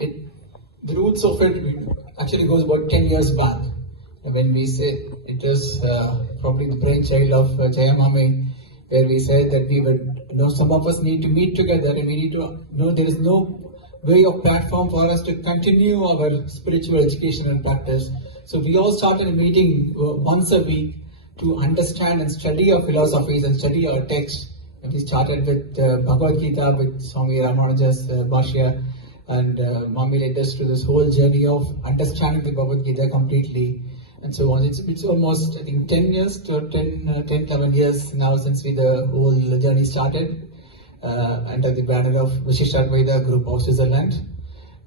the roots of it actually goes about 10 years back. When we say it was probably the brainchild of Jaya Mami, where we said that we would, some of us need to meet together and we need to know there is no way of platform for us to continue our spiritual education and practice. So we all started a meeting once a week to understand and study our philosophies and study our texts. And we started with Bhagavad Gita with Swami Ramanuja's Bhashya, and Mami led us to this whole journey of understanding the Bhagavad Gita completely. And so on. It's almost, I think, 10 years to 11 years now since the whole journey started under the banner of Vishishta group of Switzerland.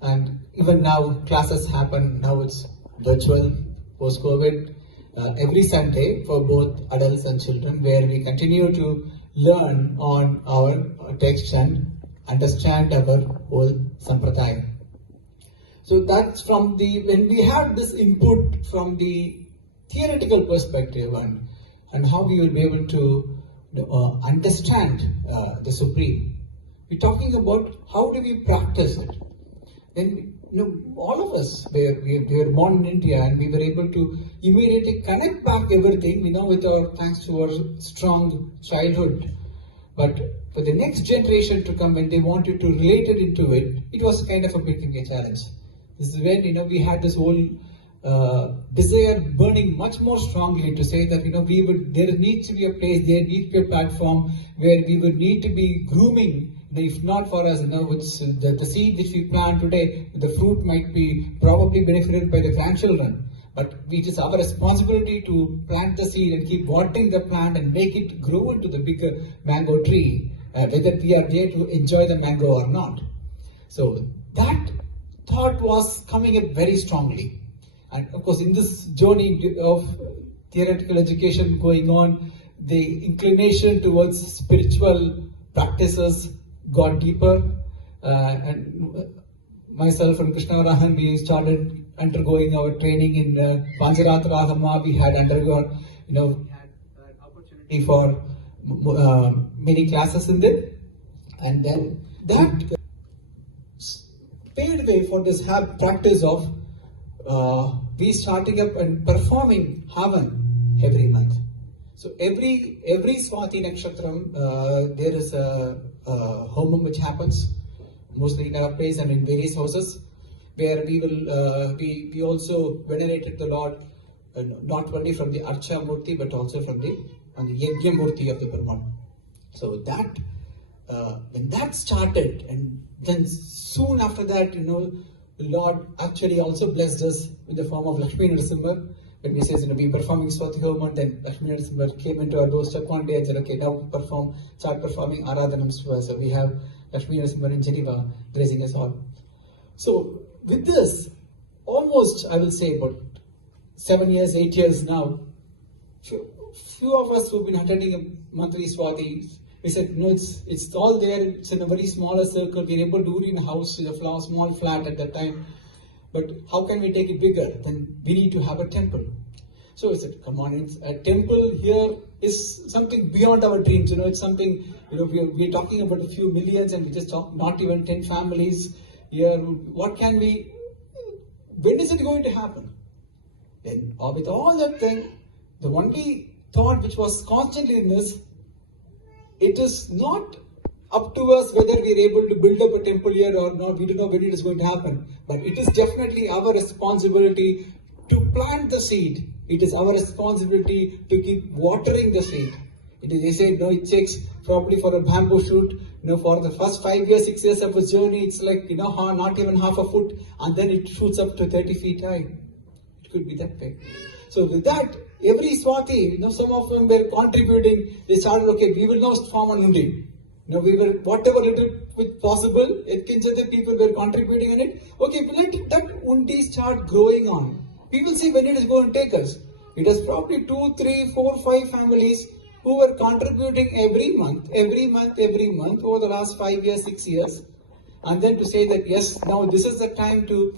And even now, classes happen, now it's virtual, post-COVID, every Sunday for both adults and children, where we continue to learn on our text and understand our whole Sampradaya. So that's from when we had this input from the theoretical perspective and how we will be able to understand the Supreme. We're talking about how do we practice it. Then all of us, we were born in India and we were able to immediately connect back everything, with our, thanks to our strong childhood. But for the next generation to come, when they wanted to relate it into it, it was kind of a big challenge. This is when, we had this whole desire burning much more strongly to say that, there needs to be a place, there needs to be a platform where we would need to be grooming. If not for us, the seed which we plant today, the fruit might be probably benefited by the grandchildren. But it is our responsibility to plant the seed and keep watering the plant and make it grow into the bigger mango tree, whether we are there to enjoy the mango or not. So that thought was coming up very strongly. And of course, in this journey of theoretical education going on, the inclination towards spiritual practices got deeper. And myself and Krishna Rahan, we started undergoing our training in Pancharat Rahama. We had undergone, we had opportunity for many classes in there. And then that paved way for this practice of we starting up and performing Havan every month. So every Swati Nakshatram, there is a homam which happens, mostly in our place and in various houses, where we will we also venerated the Lord not only from the Archa Murti but also from the Yajna Murti of the Brahman. So that when that started, and then soon after that, the Lord actually also blessed us in the form of Lakshmi Narasimha. When we say, we performing Swati Homan, then Lakshmi Narasimha came into our doorstep one day and said, okay, now start performing Aradhanams to us. So we have Lakshmi Narasimha in Geneva blessing us all. So with this, almost, I will say about 7 years, 8 years now, few of us who've been attending a monthly Swati, we said, it's all there, it's in a very smaller circle, we're able to do it in a house, in a small flat at that time. But how can we take it bigger? Then we need to have a temple. So I said, come on, a temple here is something beyond our dreams. It's something, we're talking about a few millions and we just talk not even 10 families here. When is it going to happen? Then with all that thing, the only thought which was constantly in this, it is not up to us whether we are able to build up a temple here or not. We don't know when it is going to happen. But it is definitely our responsibility to plant the seed. It is our responsibility to keep watering the seed. They say, it takes probably for a bamboo shoot, for the first 5 years, 6 years of its journey, it's like, not even half a foot, and then it shoots up to 30 feet high. It could be that big. So with that, every Swati, some of them were contributing. They started, okay, we will now form an undi. We were, whatever little bit possible, the people were contributing in it. Okay, let that undi start growing on. We will see when it is going to take us. It is probably 2, 3, 4, 5 families who were contributing every month over the last 5 years, 6 years. And then to say that, yes, now this is the time to,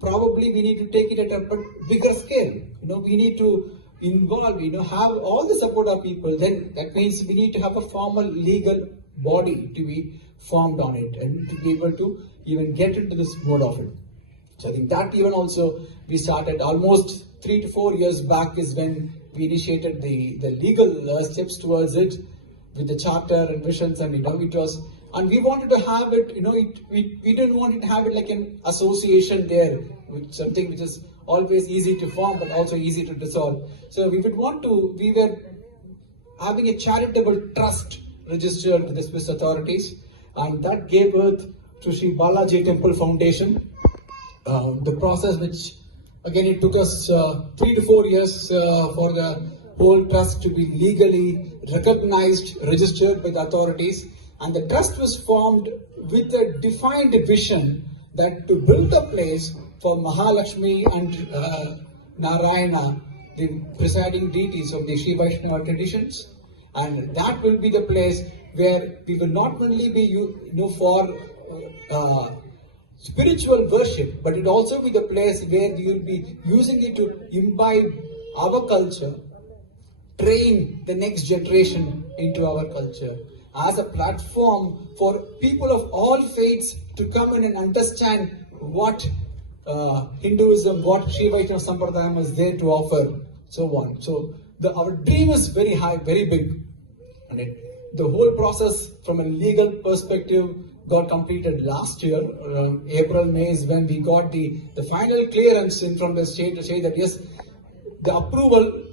probably we need to take it at a bigger scale. We need to involve, have all the support of people. Then that means we need to have a formal legal body to be formed on it and to be able to even get into this mode of it. So I think that even also we started almost 3 to 4 years back is when we initiated the legal steps towards it with the charter and visions, and it was, and we wanted to have it, we didn't want it to have it like an association there, with something which is always easy to form but also easy to dissolve. So we were having a charitable trust registered with the Swiss authorities, and that gave birth to Sri Balaji Temple Foundation. The process, which again it took us 3 to 4 years for the whole trust to be legally recognized, registered by the authorities, and the trust was formed with a defined vision that to build a place for Mahalakshmi and Narayana, the presiding deities of the Sri Vaishnava traditions, and that will be the place where we will not only be for spiritual worship, but it also be the place where we will be using it to imbibe our culture, train the next generation into our culture, as a platform for people of all faiths to come in and understand what Hinduism, what Sri Vaishnava Sampradayam is there to offer, so on. So our dream is very high, very big, and the whole process from a legal perspective got completed last year. April, May is when we got the final clearance in from the state to say that yes, the approval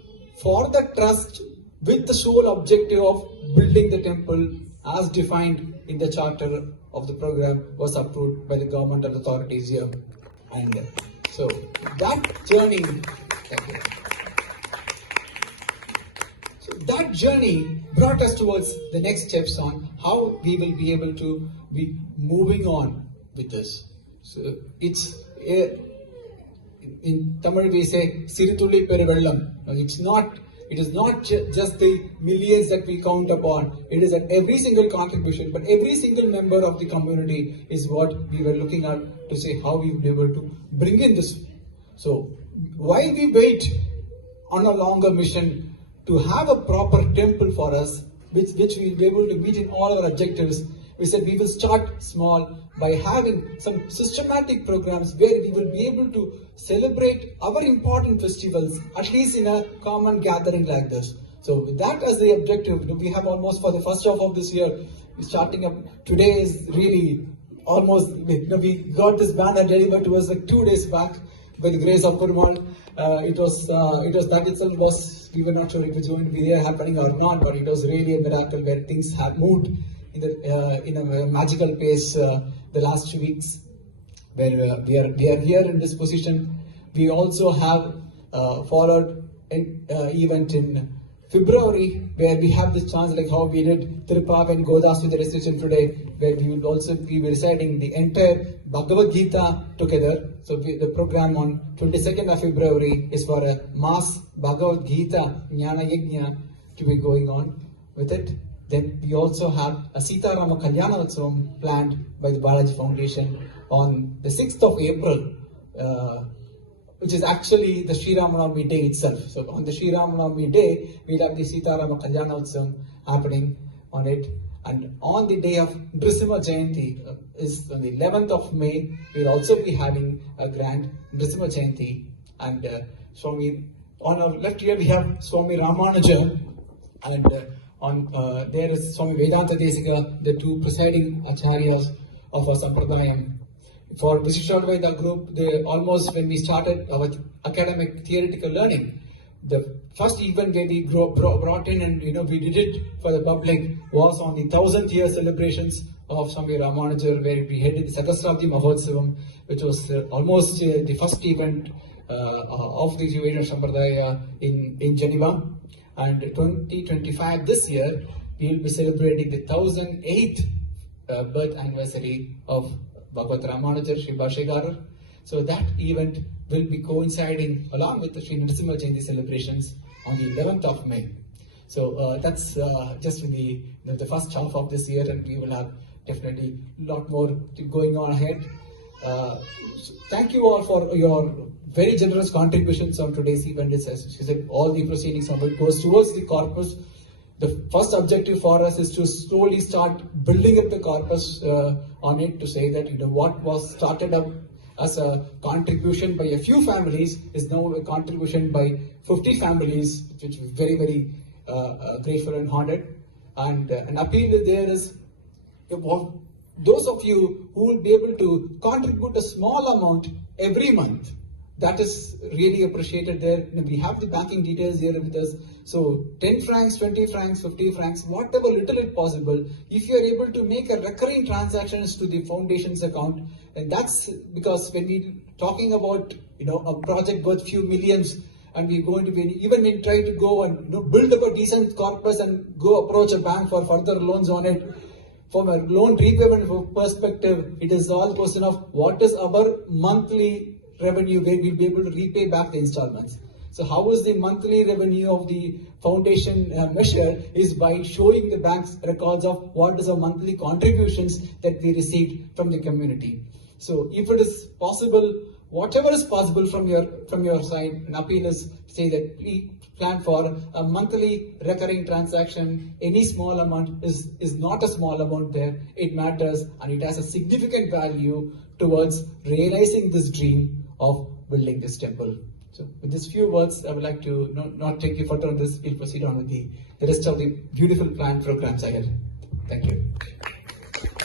for the trust with the sole objective of building the temple as defined in the charter of the program was approved by the government and authorities here. And so that journey brought us towards the next steps on how we will be able to be moving on with this. So it's in Tamil we say Sirituli Perivellam. It is not just the millions that we count upon. It is that every single contribution, but every single member of the community is what we were looking at to say how we will be able to bring in this. So while we wait on a longer mission to have a proper temple for us, which we will be able to meet in all our objectives, we said we will start small by having some systematic programs where we will be able to celebrate our important festivals, at least in a common gathering like this. So with that as the objective, we have almost for the first half of this year, starting up today is really almost, we got this banner delivered to us like 2 days back by the grace of Perumal. It was that itself was, we were not sure if it was going to be there happening or not, but it was really a miracle where things have moved in a magical pace the last 2 weeks, where we are here in this position. We also have followed an event in February where we have this chance, like how we did Tiruppav and Godas with the restriction today, where we will also be reciting the entire Bhagavad Gita together. So the program on 22nd of February is for a mass Bhagavad Gita Jnana Yajna to be going on with it. Then we also have a Sita Rama Kalyana Utsavam planned by the Balaji Foundation on the 6th of April, which is actually the Sri Ramanavami day itself. So on the Sri Ramanavami day, we'll have the Sita Rama Kalyana Utsavam happening on it. And on the day of Nrisimha Jayanti, is on the 11th of May, we'll also be having a grand Nrisimha Jayanti. And Swami, on our left here we have Swami Ramanuja, and there is Swami Vedanta Desika, the two presiding acharyas of our Sampradayam. For Vishishtadvaita group, almost when we started our academic theoretical learning, the first event where we brought in and we did it for the public was on the 1000th year celebrations of Swami Ramanuja, where we headed the Sahasrabdi Mahotsavam, which was almost the first event of the Vaishnava Sampradaya in Geneva. And 2025 this year, we will be celebrating the 1008th birth anniversary of Bhagavad Ramanuja Sri Bhashagarar. So that event will be coinciding along with the Sri Nrisimha Jayanti celebrations on the 11th of May. So that's just in the first half of this year, and we will have definitely a lot more going on ahead. Thank you all for your very generous contributions on today's event. As she said, all the proceedings of it goes towards the corpus. The first objective for us is to slowly start building up the corpus on it to say that what was started up as a contribution by a few families is now a contribution by 50 families, which we're very, very grateful and honored. And an appeal there is, those of you who will be able to contribute a small amount every month, that is really appreciated there. We have the banking details here with us. So 10 francs, 20 francs, 50 francs, whatever little it possible, if you are able to make a recurring transactions to the foundation's account, and that's because when we talking about a project worth few millions, and we're going to be, even when try to go and build up a decent corpus and go approach a bank for further loans on it, from a loan repayment perspective, it is all question of what is our monthly revenue where we'll be able to repay back the installments. So how is the monthly revenue of the foundation measured is by showing the bank's records of what is our monthly contributions that we received from the community. So if it is possible, whatever is possible from your side, an appeal is say that we plan for a monthly recurring transaction. Any small amount is not a small amount there. It matters and it has a significant value towards realizing this dream of building this temple. So with these few words, I would like to not take you further on this. We'll proceed on with the rest of the beautiful planned programs ahead. Thank you.